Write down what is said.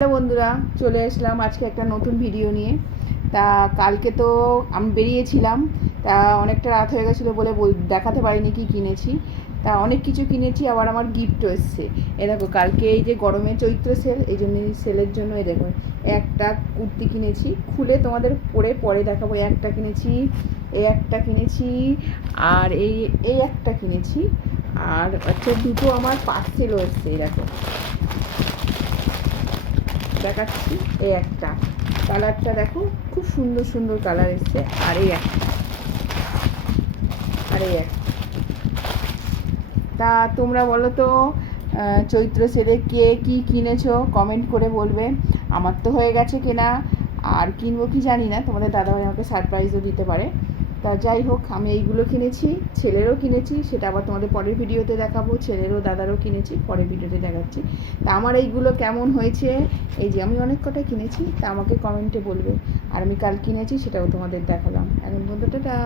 Hello বন্ধুরা, চলে আসলাম আজকে একটা নতুন ভিডিও নিয়ে। তা কালকে তো আমি বেরিয়েছিলাম, তা অনেকটা রাত হয়ে গেছিলো বলে দেখাতে পারিনি কি কিনেছি। তা অনেক কিছু কিনেছি, আবার আমার গিফটও এসছে। এ দেখো, কালকে এই যে গরমে চৈত্র সেল, এই জন্য সেলের জন্য এই দেখো একটা কুর্তি কিনেছি, খুলে তোমাদের পরে দেখাবো। একটা কিনেছি, একটা কিনেছি, আর এই একটা কিনেছি, আর হচ্ছে দুটো আমার পার্সেলও এসছে। এই দেখো দেখাচ্ছি, এই একটা কালারটা দেখো, খুব সুন্দর সুন্দর কালার এসছে। আর এই একটা, আর এই একটা। তা তোমরা বলো তো, চৈত্র সেলে কে কী কিনেছো কমেন্ট করে বলবে। আমার তো হয়ে গেছে কেনা, আর কিনবো কি জানি না, তোমাদের দাদাভাই আমাকে সারপ্রাইজও দিতে পারে। তা যাই হোক, আমি এইগুলো কিনেছি, ছেলেরও কিনেছি, সেটা আবার তোমাদের পরের ভিডিওতে দেখাবো। ছেলেরও দাদারও কিনেছি, পরের ভিডিওতে দেখাচ্ছি। তা আমার এইগুলো কেমন হয়েছে, এই যে আমি অনেক কটাই কিনেছি, তা আমাকে কমেন্টে বলবে। আর আমি কাল কিনেছি সেটাও তোমাদের দেখালাম। এখন বন্ধু, টাটা।